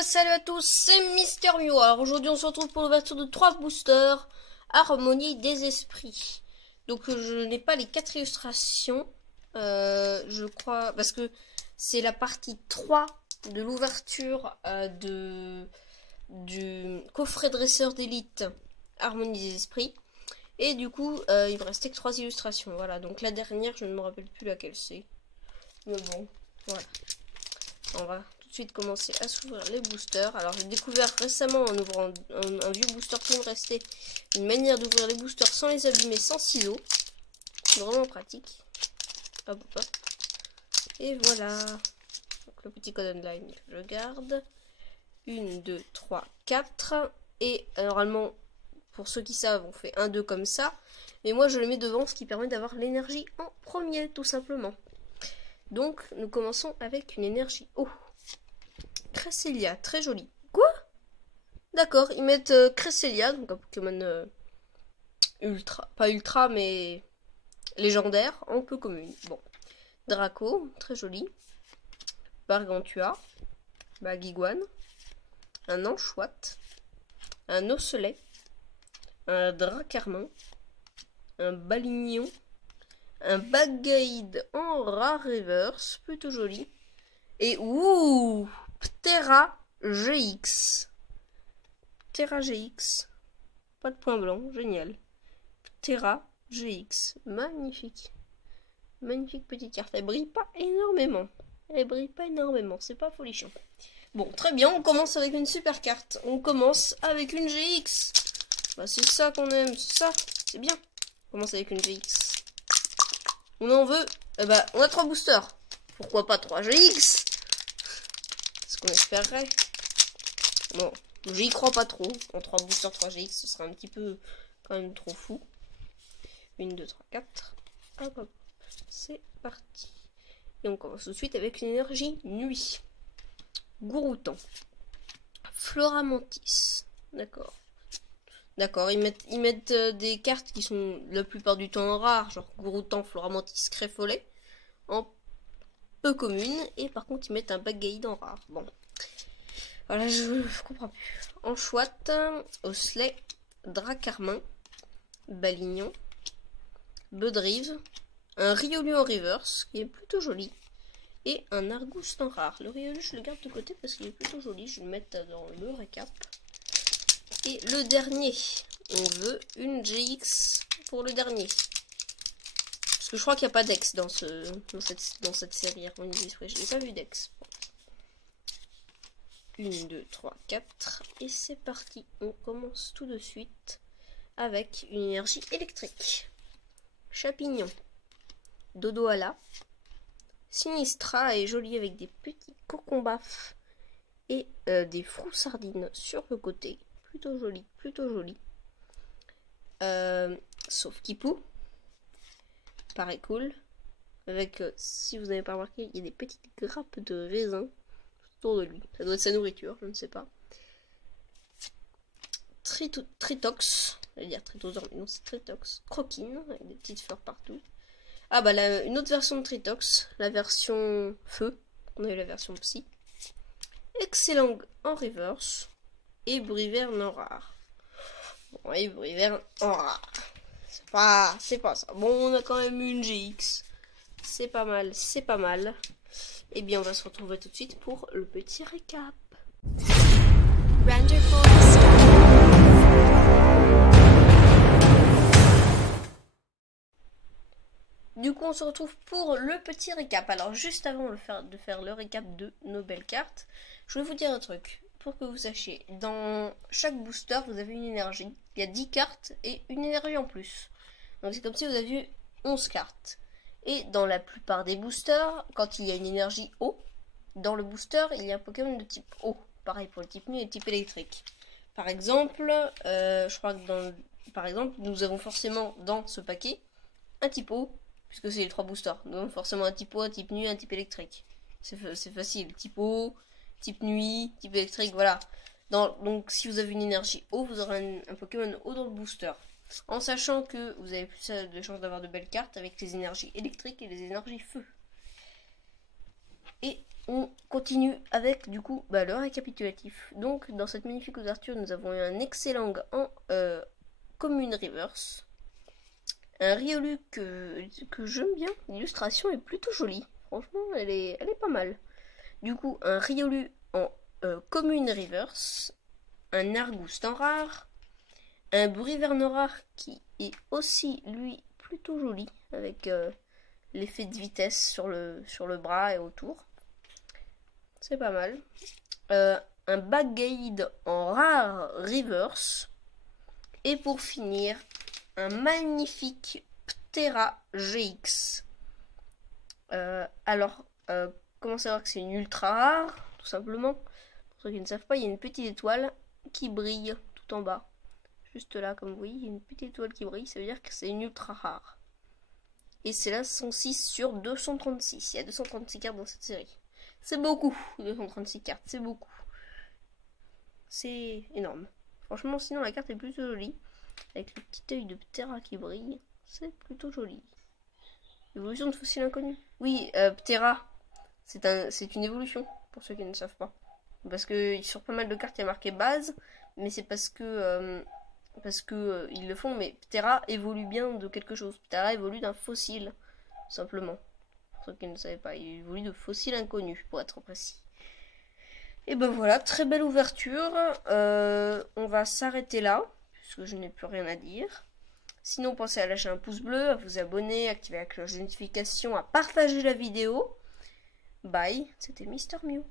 et salut à tous, c'est Mister Mio. Alors aujourd'hui on se retrouve pour l'ouverture de 3 boosters Harmonie des Esprits. Donc je n'ai pas les 4 illustrations, je crois, parce que c'est la partie 3 de l'ouverture du coffret dresseur d'élite Harmonie des Esprits. Et du coup il me restait que 3 illustrations, voilà. Donc la dernière je ne me rappelle plus laquelle c'est. Mais bon, voilà. On va tout de suite commencer à s'ouvrir les boosters. Alors j'ai découvert récemment en ouvrant un vieux booster qui me restait une manière d'ouvrir les boosters sans les abîmer, sans ciseaux. C'est vraiment pratique. Hop, hop, hop. Et voilà. Donc le petit code online, je le garde. 1, 2, 3, 4. Et normalement, pour ceux qui savent, on fait 1, 2 comme ça. Mais moi je le mets devant, ce qui permet d'avoir l'énergie en premier, tout simplement. Donc, nous commençons avec une énergie eau. Cresselia, très joli. Quoi? D'accord, ils mettent Cresselia, donc un Pokémon ultra, pas ultra, mais légendaire, en peu commune. Bon. Draco, très joli. Gargantua, Baguiguane, un Anchoite, un Osselet, un Dracarmin, un Balignon, un Bagaïde en rare reverse, plutôt joli. Et ouh, Ptera GX. Ptera GX. Pas de point blanc, génial. Ptera GX. Magnifique. Magnifique petite carte. Elle brille pas énormément. Elle brille pas énormément, c'est pas folichon. Bon, très bien, on commence avec une super carte. On commence avec une GX. Bah, c'est ça qu'on aime, c'est ça. C'est bien. On commence avec une GX. On en veut. Eh bah, on a 3 boosters. Pourquoi pas 3 GX? C'est ce qu'on espérerait. Bon, j'y crois pas trop. En 3 boosters 3 GX, ce serait un petit peu quand même trop fou. 1, 2, 3, 4. Hop, hop. C'est parti. Et on commence tout de suite avec l'énergie nuit. Gouroutan. Floramantis. D'accord. D'accord, ils mettent des cartes qui sont la plupart du temps rares, genre Gouroutan, Floramantis, Créfolet, en peu commune. Et par contre, ils mettent un Bagaïde en rare. Bon. Voilà, je comprends plus. Anchoite, Osselet, Dracarmin, Balignon, Beudrive, un Riolu en reverse, qui est plutôt joli, et un Argouste en rare. Le Riolu, je le garde de côté parce qu'il est plutôt joli. Je vais le mettre dans le récap. Et le dernier, on veut une GX pour le dernier. Parce que je crois qu'il n'y a pas d'ex dans cette série. Je n'ai pas vu d'ex. 1, 2, 3, 4. Et c'est parti. On commence tout de suite avec une énergie électrique. Chapignon. Dodoala. Sinistra est jolie avec des petits cocombafs et des froussardines sur le côté. Plutôt joli, plutôt joli. Sauf Kipou. Paraît cool. Avec, si vous n'avez pas remarqué, il y a des petites grappes de raisin autour de lui. Ça doit être sa nourriture, je ne sais pas. Tritox. Je vais dire Tritosaure, mais non, c'est Tritox. Croquine, avec des petites fleurs partout. Ah bah là, une autre version de Tritox, la version feu. On a eu la version psy. Excellent en reverse. Et Briverne en rare. Bon, et Briverne en rare. C'est pas ça. Bon, on a quand même une GX. C'est pas mal, c'est pas mal. Et bien, on va se retrouver tout de suite pour le petit récap. Du coup, on se retrouve pour le petit récap. Alors, juste avant de faire le récap de nos belles cartes, je vais vous dire un truc. Pour que vous sachiez, dans chaque booster, vous avez une énergie. Il y a 10 cartes et une énergie en plus. Donc, c'est comme si vous aviez 11 cartes. Et dans la plupart des boosters, quand il y a une énergie eau, dans le booster, il y a un Pokémon de type eau. Pareil pour le type nuit et le type électrique. Par exemple, je crois que par exemple, nous avons forcément dans ce paquet un type eau, puisque c'est les 3 boosters. Donc forcément un type eau, un type nuit, un type électrique. C'est facile. Type eau, type nuit, type électrique, voilà. Donc si vous avez une énergie eau, vous aurez un Pokémon eau dans le booster. En sachant que vous avez plus de chances d'avoir de belles cartes avec les énergies électriques et les énergies feu. Et on continue avec du coup le récapitulatif. Donc dans cette magnifique ouverture, nous avons eu un excellent en commune reverse. Un Riolu que j'aime bien. L'illustration est plutôt jolie. Franchement, elle est pas mal. Du coup, un Riolu en commune reverse. Un Argouste en rare. Un Briverne rare qui est aussi, lui, plutôt joli. Avec l'effet de vitesse sur le bras et autour. C'est pas mal. Un Bagade en rare reverse. Et pour finir, un magnifique Ptera GX. Alors, comment savoir que c'est une ultra rare? Tout simplement. Pour ceux qui ne savent pas, il y a une petite étoile qui brille tout en bas. Juste là, comme vous voyez, il y a une petite étoile qui brille. Ça veut dire que c'est une ultra rare. Et c'est là 106 sur 236. Il y a 236 cartes dans cette série. C'est beaucoup, 236 cartes, c'est beaucoup. C'est énorme. Franchement, sinon la carte est plutôt jolie. Avec le petit œil de Ptera qui brille, c'est plutôt joli. Évolution de fossile inconnu. Oui, Ptera, c'est une évolution, pour ceux qui ne savent pas. Parce que sur pas mal de cartes, il y a marqué base, mais c'est parce que ils le font, mais Ptera évolue bien de quelque chose. Ptera évolue d'un fossile, tout simplement. Pour ceux qui ne savaient pas, il évolue de fossiles inconnus, pour être précis. Et ben voilà, très belle ouverture. On va s'arrêter là, puisque je n'ai plus rien à dire. Sinon, pensez à lâcher un pouce bleu, à vous abonner, à activer la cloche de notification, à partager la vidéo. Bye, c'était Mister Mew.